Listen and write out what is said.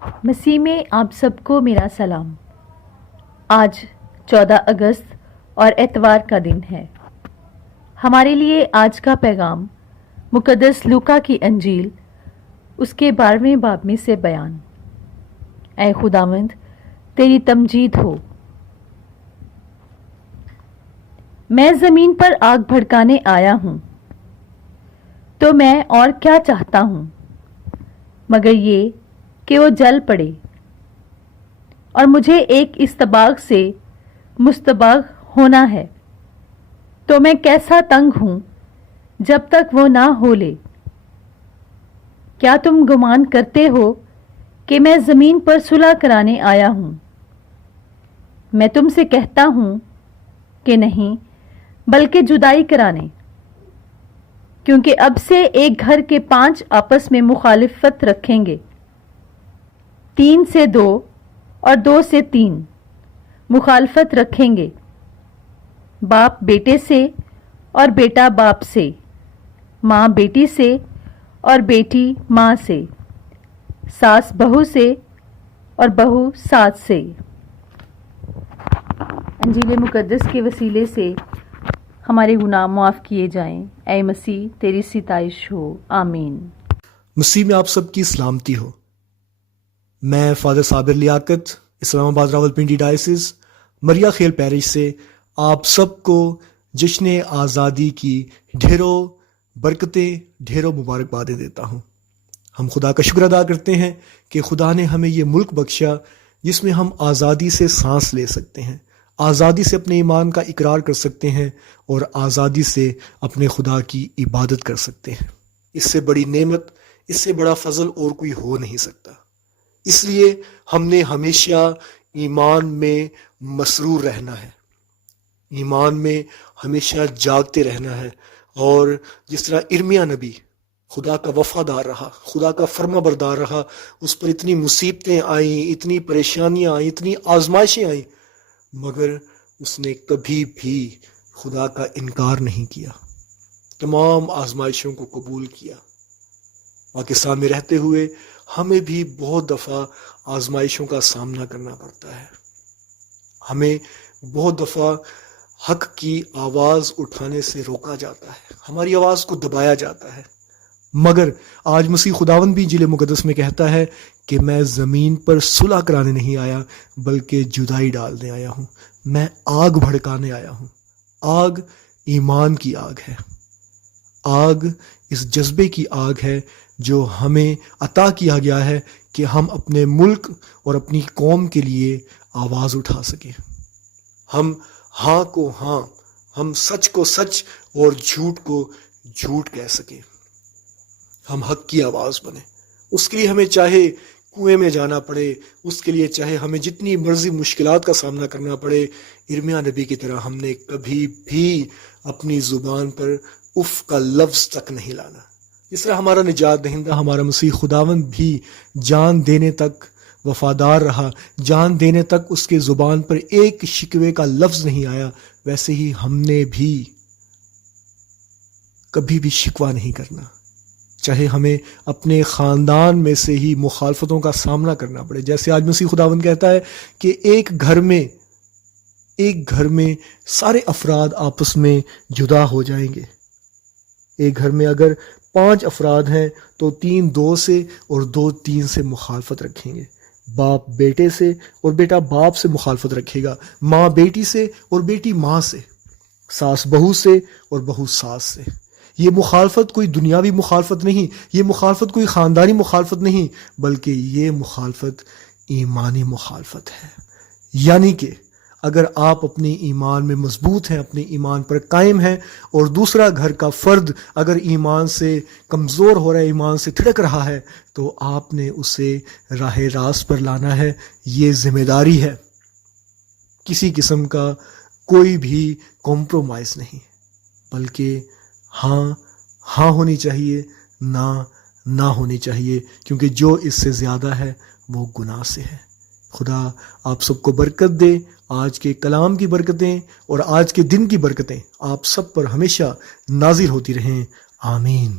مسیح میں آپ سب کو میرا سلام۔ آج 14 اگست اور اتوار کا دن ہے۔ ہمارے لیے آج کا پیغام مقدس لوکا کی انجیل اس کے 12ویں باب میں سے بیان۔ اے خداوند تیری تمجید ہو۔ میں زمین پر آگ بھڑکانے آیا ہوں، تو میں اور کیا چاہتا ہوں مگر یہ کہ وہ جل پڑے، اور مجھے ایک استباغ سے مستباغ ہونا ہے، تو میں کیسا تنگ ہوں جب تک وہ نہ ہو لے۔ کیا تم گمان کرتے ہو کہ میں زمین پر صلح کرانے آیا ہوں؟ میں تم سے کہتا ہوں کہ نہیں، بلکہ جدائی کرانے، کیونکہ اب سے ایک گھر کے 5 آپس میں مخالفت رکھیں گے، 3 سے 2 اور 2 سے 3 مخالفت رکھیں گے، باپ بیٹے سے اور بیٹا باپ سے، ماں بیٹی سے اور بیٹی ماں سے، ساس بہو سے اور بہو ساس سے۔ انجیل مقدس کے وسیلے سے ہمارے گناہ معاف کیے جائیں۔ اے مسیح تیری ستائش ہو، آمین۔ مسیح میں آپ سب کی سلامتی ہو۔ میں فادر صابر لیاقت، اسلام آباد راولپنڈی ڈائسس مریا خیل پیرش سے آپ سب کو جشن آزادی کی ڈھیروں برکتیں، ڈھیروں مبارکبادیں دیتا ہوں۔ ہم خدا کا شکر ادا کرتے ہیں کہ خدا نے ہمیں یہ ملک بخشا جس میں ہم آزادی سے سانس لے سکتے ہیں، آزادی سے اپنے ایمان کا اقرار کر سکتے ہیں اور آزادی سے اپنے خدا کی عبادت کر سکتے ہیں۔ اس سے بڑی نعمت، اس سے بڑا فضل اور کوئی ہو نہیں سکتا۔ اس لیے ہم نے ہمیشہ ایمان میں مسرور رہنا ہے، ایمان میں ہمیشہ جاگتے رہنا ہے، اور جس طرح ارمیا نبی خدا کا وفادار رہا، خدا کا فرما بردار رہا، اس پر اتنی مصیبتیں آئیں، اتنی پریشانیاں آئیں، اتنی آزمائشیں آئیں، مگر اس نے کبھی بھی خدا کا انکار نہیں کیا، تمام آزمائشوں کو قبول کیا۔ پاکستان میں رہتے ہوئے ہمیں بھی بہت دفعہ آزمائشوں کا سامنا کرنا پڑتا ہے، ہمیں بہت دفعہ حق کی آواز اٹھانے سے روکا جاتا ہے، ہماری آواز کو دبایا جاتا ہے، مگر آج مسیح خداوند بھی انجیل مقدس میں کہتا ہے کہ میں زمین پر صلح کرانے نہیں آیا بلکہ جدائی ڈالنے آیا ہوں، میں آگ بھڑکانے آیا ہوں۔ آگ ایمان کی آگ ہے، آگ اس جذبے کی آگ ہے جو ہمیں عطا کیا گیا ہے کہ ہم اپنے ملک اور اپنی قوم کے لیے آواز اٹھا سکیں، ہم ہاں کو ہاں، ہم سچ کو سچ اور جھوٹ کو جھوٹ کہہ سکیں، ہم حق کی آواز بنیں۔ اس کے لیے ہمیں چاہے کنویں میں جانا پڑے، اس کے لیے چاہے ہمیں جتنی مرضی مشکلات کا سامنا کرنا پڑے، ارمیا نبی کی طرح ہم نے کبھی بھی اپنی زبان پر اف کا لفظ تک نہیں لانا۔ جس طرح ہمارا نجات دہندہ ہمارا مسیح خداوند بھی جان دینے تک وفادار رہا، جان دینے تک اس کے زبان پر ایک شکوے کا لفظ نہیں آیا، ویسے ہی ہم نے بھی کبھی بھی شکوہ نہیں کرنا، چاہے ہمیں اپنے خاندان میں سے ہی مخالفتوں کا سامنا کرنا پڑے۔ جیسے آج مسیح خداوند کہتا ہے کہ ایک گھر میں سارے افراد آپس میں جدا ہو جائیں گے۔ ایک گھر میں اگر 5 افراد ہیں تو 3 2 سے اور 2 3 سے مخالفت رکھیں گے، باپ بیٹے سے اور بیٹا باپ سے مخالفت رکھے گا، ماں بیٹی سے اور بیٹی ماں سے، ساس بہو سے اور بہو ساس سے۔ یہ مخالفت کوئی دنیاوی مخالفت نہیں، یہ مخالفت کوئی خاندانی مخالفت نہیں، بلکہ یہ مخالفت ایمانی مخالفت ہے۔ یعنی کہ اگر آپ اپنے ایمان میں مضبوط ہیں، اپنے ایمان پر قائم ہیں، اور دوسرا گھر کا فرد اگر ایمان سے کمزور ہو رہا ہے، ایمان سے تھڑک رہا ہے، تو آپ نے اسے راہ راست پر لانا ہے۔ یہ ذمہ داری ہے، کسی قسم کا کوئی بھی کمپرومائز نہیں، بلکہ ہاں ہاں ہونی چاہیے، نہ ہونی چاہیے، کیونکہ جو اس سے زیادہ ہے وہ گناہ سے ہے۔ خدا آپ سب کو برکت دے، آج کے کلام کی برکتیں اور آج کے دن کی برکتیں آپ سب پر ہمیشہ نازل ہوتی رہیں، آمین۔